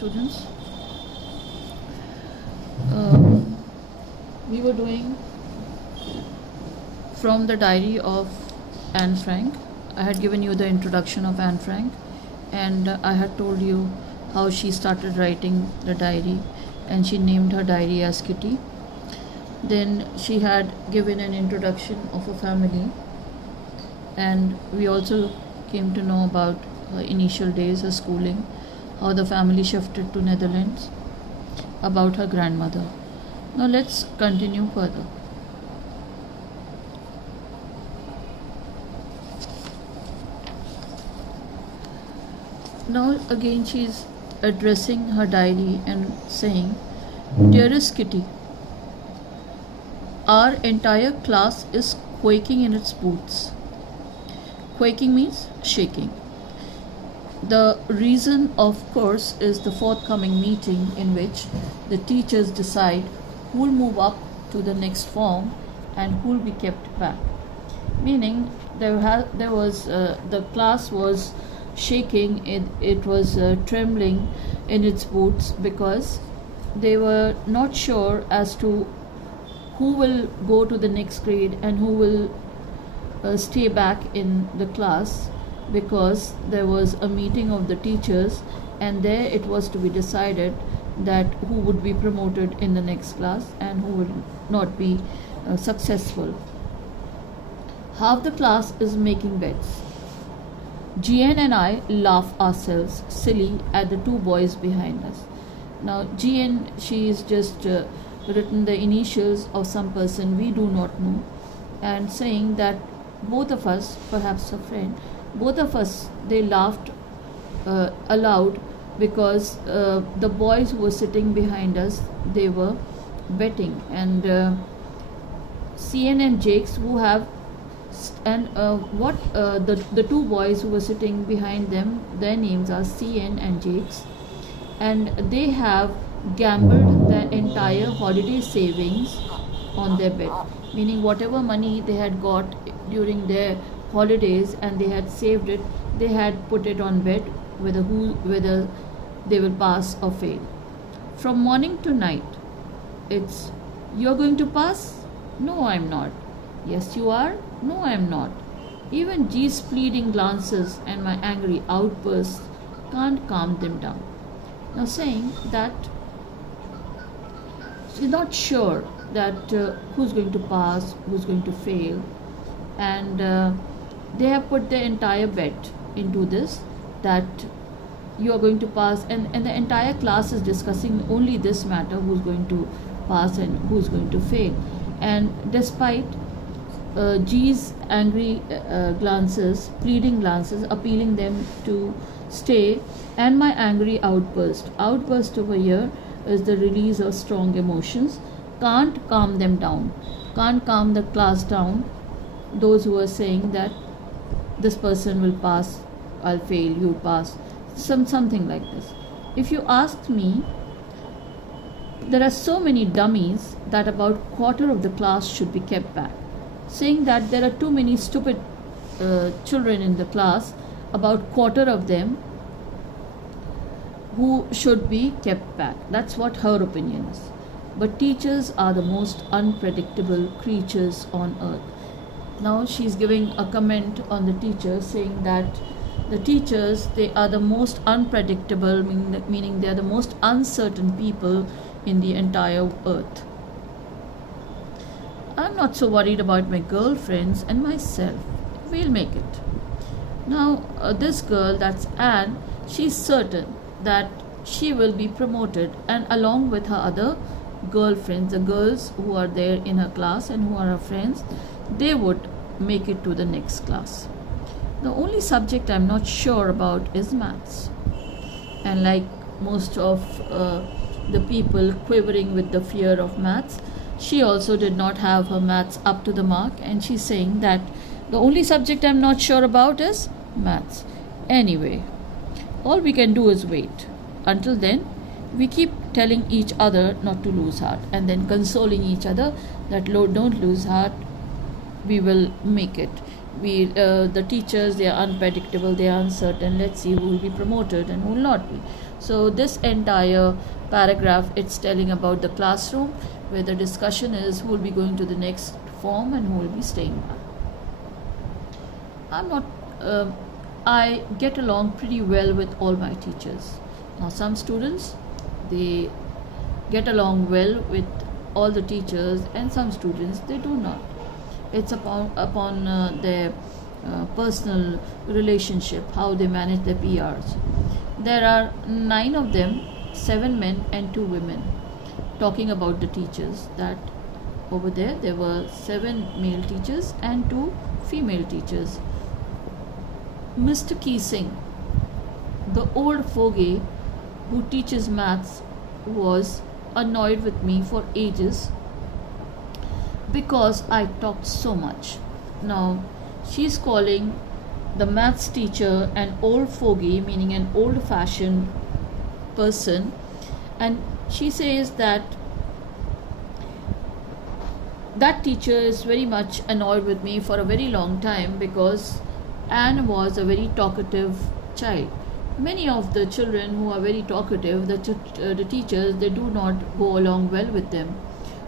students. Um, we were doing from the diary of Anne Frank. I had given you the introduction of Anne Frank, and I had told you how she started writing the diary, and she named her diary as Kitty. Then she had given an introduction of a family, and we also came to know about her initial days, her schooling, how the family shifted to Netherlands, about her grandmother. Now let's continue further. Now again she is addressing her diary and saying, "Dearest Kitty, our entire class is quaking in its boots." Quaking means shaking. The reason, of course, is the forthcoming meeting in which the teachers decide who will move up to the next form and who will be kept back. Meaning, the class was shaking, it was trembling in its boots because they were not sure as to who will go to the next grade and who will stay back in the class, because there was a meeting of the teachers and there it was to be decided that who would be promoted in the next class and who would not be successful. Half the class is making bets. GN and I laugh ourselves silly at the two boys behind us. Now GN, she is just written the initials of some person we do not know, and saying that both of us, perhaps a friend, both of us, they laughed aloud because the boys who were sitting behind us, they were betting, and CN and Jakes, who have the two boys who were sitting behind them, their names are CN and Jakes, and they have gambled their entire holiday savings on their bet, meaning whatever money they had got during their holidays and they had saved it, they had put it on bet whether they will pass or fail. From morning to night, it's, "You're going to pass? No, I'm not. Yes, you are? No, I'm not." Even G's pleading glances and my angry outbursts can't calm them down. Now saying that she's not sure that who's going to pass, who's going to fail, and they have put their entire bet into this, that you are going to pass, and the entire class is discussing only this matter, who's going to pass and who's going to fail. And despite G's angry glances, pleading glances, appealing them to stay, and my angry outburst over here is the release of strong emotions, can't calm them down, can't calm the class down, those who are saying that this person will pass, I'll fail, you'll pass, something like this. If you ask me, there are so many dummies that about quarter of the class should be kept back. Saying that there are too many stupid children in the class, about quarter of them who should be kept back. That's what her opinion is. But teachers are the most unpredictable creatures on earth. Now she's giving a comment on the teachers, saying that the teachers, they are the most unpredictable, meaning they are the most uncertain people in the entire earth. I'm not so worried about my girlfriends and myself. We'll make it. Now this girl, that's Anne, she's certain that she will be promoted, and along with her other girlfriends, the girls who are there in her class and who are her friends, they would make it to the next class. The only subject I'm not sure about is maths. And like most of the people quivering with the fear of maths, she also did not have her maths up to the mark, and she's saying that the only subject I'm not sure about is maths. Anyway, all we can do is wait. Until then, we keep telling each other not to lose heart, and then consoling each other that, "Lord, don't lose heart, we will make it. The teachers, they are unpredictable, they are uncertain. Let's see who will be promoted and who will not be." So this entire paragraph, it's telling about the classroom, where the discussion is who will be going to the next form and who will be staying back. I get along pretty well with all my teachers. Now some students, they get along well with all the teachers, and some students, they do not. It's upon their personal relationship, how they manage their PRs. There are 9 of them, 7 men and 2 women. Talking about the teachers, that over there were 7 male teachers and 2 female teachers. Mr. Keesing, the old fogey who teaches maths, was annoyed with me for ages because I talked so much. Now, she's calling the maths teacher an old fogey, meaning an old fashioned person, and she says that that teacher is very much annoyed with me for a very long time because Anne was a very talkative child. Many of the children who are very talkative, the teachers, they do not go along well with them.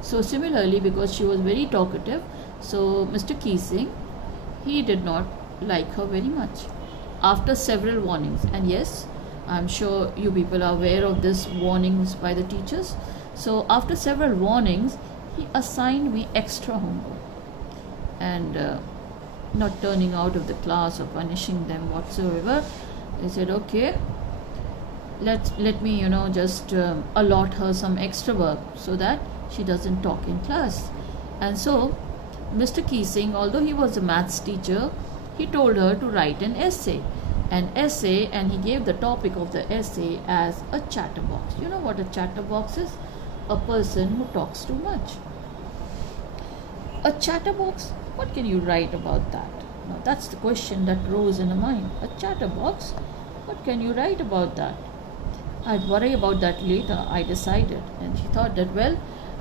So similarly, because she was very talkative, so Mr. Keesing, he did not like her very much. After several warnings, and yes, I'm sure you people are aware of this warnings by the teachers. So after several warnings, he assigned me extra homework, and not turning out of the class or punishing them whatsoever. He said, okay, let me just allot her some extra work so that she doesn't talk in class. And so Mr. Keesing, although he was a maths teacher, he told her to write an essay, and he gave the topic of the essay as a chatterbox. You know what a chatterbox is? A person who talks too much. A chatterbox, what can you write about that? Now that's the question that rose in her mind. A chatterbox, what can you write about that? I'd worry about that later, I decided. And she thought that, well,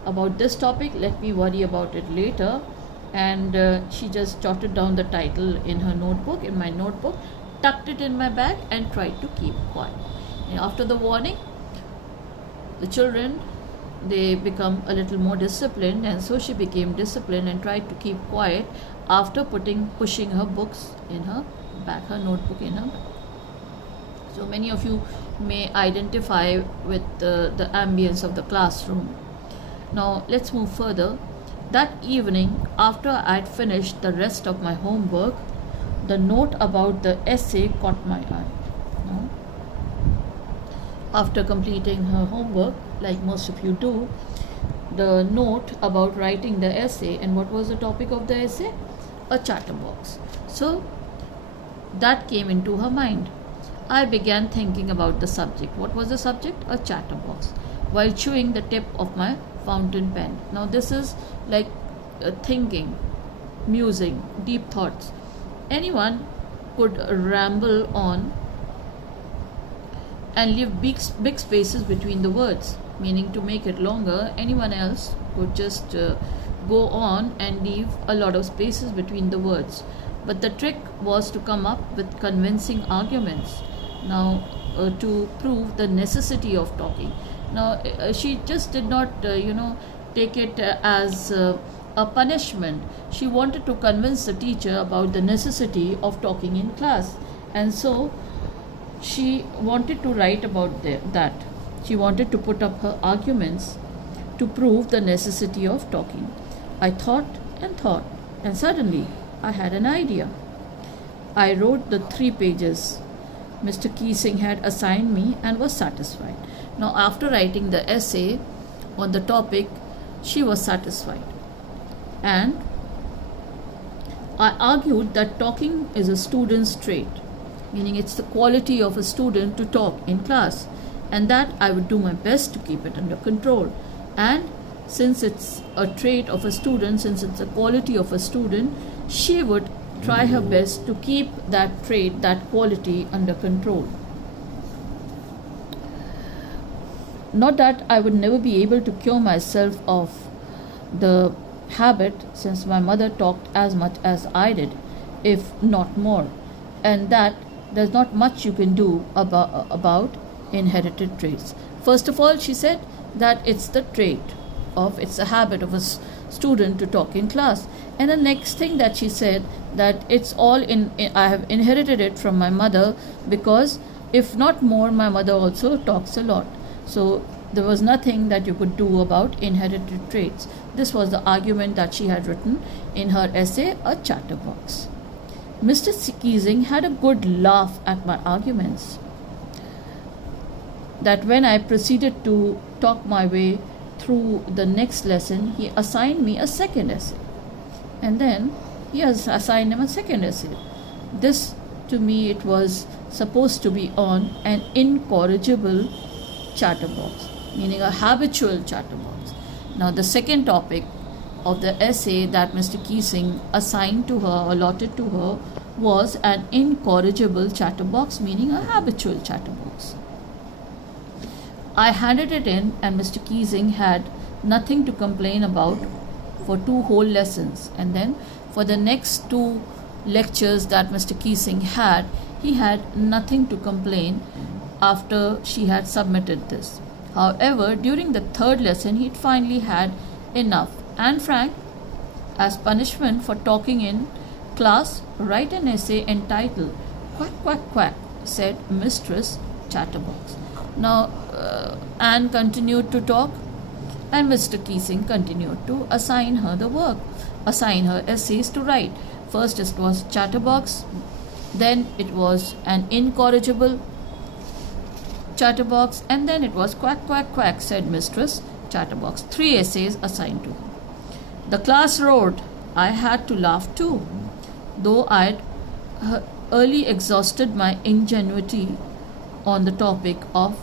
about this topic, let me worry about it later. And she just jotted down the title in her notebook, in my notebook, tucked it in my bag, and tried to keep quiet. And after the warning, the children, they become a little more disciplined, and so she became disciplined and tried to keep quiet after pushing her books in her bag, her notebook in her bag. So many of you may identify with the ambience of the classroom. Now let's move further. That evening, after I had finished the rest of my homework, the note about the essay caught my eye. Now, after completing her homework, like most of you do, the note about writing the essay, and what was the topic of the essay? A chatterbox. So that came into her mind. I began thinking about the subject. What was the subject? A chatterbox, while chewing the tip of my fountain pen. Now this is like thinking, musing, deep thoughts. Anyone could ramble on and leave big spaces between the words, meaning to make it longer, anyone else could just go on and leave a lot of spaces between the words. But the trick was to come up with convincing arguments, now to prove the necessity of talking. Now she just did not take it as a punishment. She wanted to convince the teacher about the necessity of talking in class, and so she wanted to write about that. She wanted to put up her arguments to prove the necessity of talking. I thought, and suddenly I had an idea. I wrote the 3 pages Mr. Keesing had assigned me and was satisfied. Now, after writing the essay on the topic, she was satisfied. And I argued that talking is a student's trait, meaning it's the quality of a student to talk in class, and that I would do my best to keep it under control. And since it's a trait of a student, since it's a quality of a student, she would try her best to keep that trait, that quality under control. Not that I would never be able to cure myself of the habit, since my mother talked as much as I did, if not more, and that there's not much you can do about inherited traits. First of all, she said that it's a habit of a student to talk in class. And the next thing that she said, that it's all I have inherited it from my mother, because if not more, my mother also talks a lot. So there was nothing that you could do about inherited traits. This was the argument that she had written in her essay, A Chatterbox. Mr. Keesing had a good laugh at my arguments. That when I proceeded to talk my way through the next lesson, he assigned me a second essay. And then he has assigned him a second essay. This, to me, it was supposed to be on an incorrigible chatterbox, meaning a habitual chatterbox. Now, the second topic of the essay that Mr. Keesing assigned to her, allotted to her, was an incorrigible chatterbox, meaning a habitual chatterbox. I handed it in, and Mr. Keesing had nothing to complain about for 2 whole lessons. And then for the next 2 lectures that Mr. Keesing had, he had nothing to complain after she had submitted this. However, during the 3rd lesson, he'd finally had enough. Anne Frank, as punishment for talking in class, write an essay entitled Quack, Quack, Quack, said Mistress Chatterbox. Now, Anne continued to talk, and Mr. Keesing continued to assign her essays to write. First it was Chatterbox, then it was an incorrigible Chatterbox, and then it was Quack, Quack, Quack, said Mistress Chatterbox. 3 essays assigned to her. The class roared. I had to laugh too, though I'd early exhausted my ingenuity on the topic of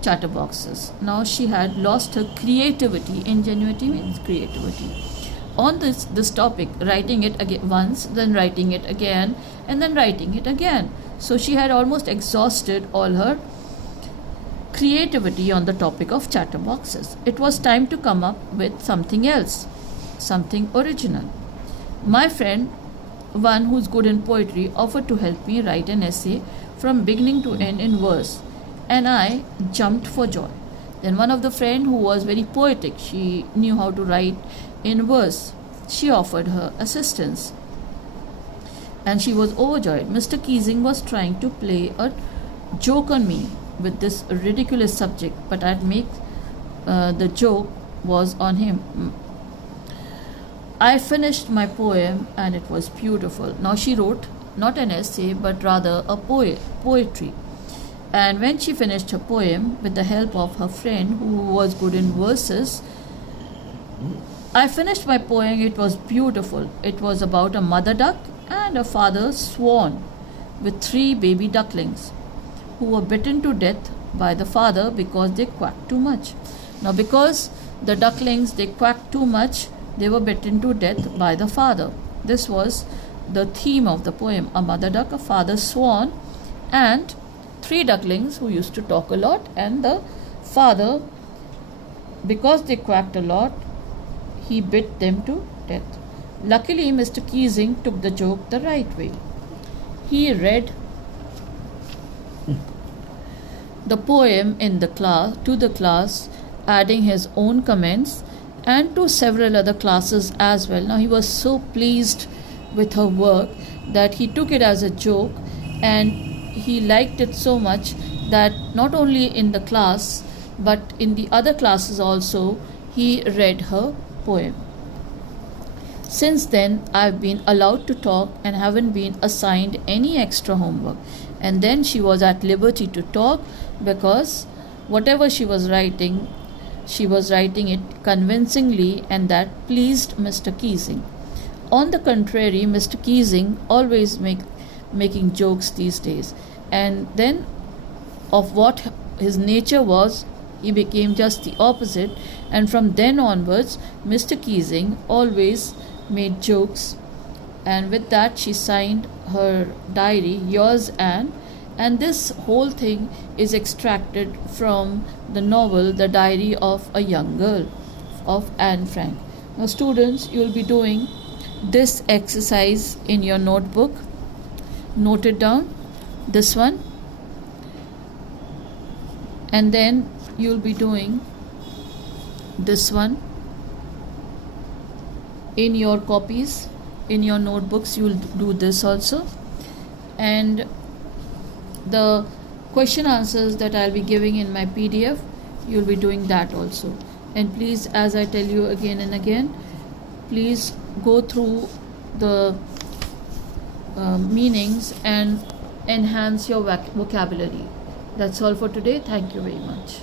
chatterboxes. Now she had lost her creativity. Ingenuity means creativity. On this topic, writing it again once, then writing it again, and then writing it again. So she had almost exhausted all her creativity on the topic of chatterboxes. It was time to come up with something else, something original. My friend, one who's good in poetry, offered to help me write an essay from beginning to end in verse, and I jumped for joy. Then one of the friend who was very poetic, she knew how to write in verse, she offered her assistance, and she was overjoyed. Mr. Keesing was trying to play a joke on me with this ridiculous subject, but I'd make the joke was on him. I finished my poem, and it was beautiful. Now she wrote not an essay, but rather a poetry. And when she finished her poem with the help of her friend who was good in verses, I finished my poem. It was beautiful. It was about a mother duck and a father swan with 3 baby ducklings who were bitten to death by the father because they quacked too much. Now, because the ducklings, they quacked too much, they were bitten to death by the father. This was the theme of the poem: a mother duck, a father swan, and 3 ducklings who used to talk a lot, and the father, because they quacked a lot, he bit them to death. Luckily, Mr. Keesing took the joke the right way. He read the poem in the class, adding his own comments, and to several other classes as well. Now he was so pleased with her work that he took it as a joke, and he liked it so much that not only in the class but in the other classes also he read her poem. Since then, I've been allowed to talk and haven't been assigned any extra homework. And then she was at liberty to talk, because whatever she was writing it convincingly, and that pleased Mr. Keesing. On the contrary, Mr. Keesing always making jokes these days, and then of what his nature was, he became just the opposite, and from then onwards Mr. Keesing always made jokes. And with that, she signed her diary, Yours Anne, and this whole thing is extracted from the novel The Diary of a Young Girl of Anne Frank. Now students, you will be doing this exercise in your notebook. Note it down, this one. and then you'll be doing this one in your copies, in your notebooks. You'll do this also, and the question answers that I'll be giving in my PDF, you'll be doing that also. And please, as I tell you again and again, please go through the meanings and enhance your vocabulary. That's all for today. Thank you very much.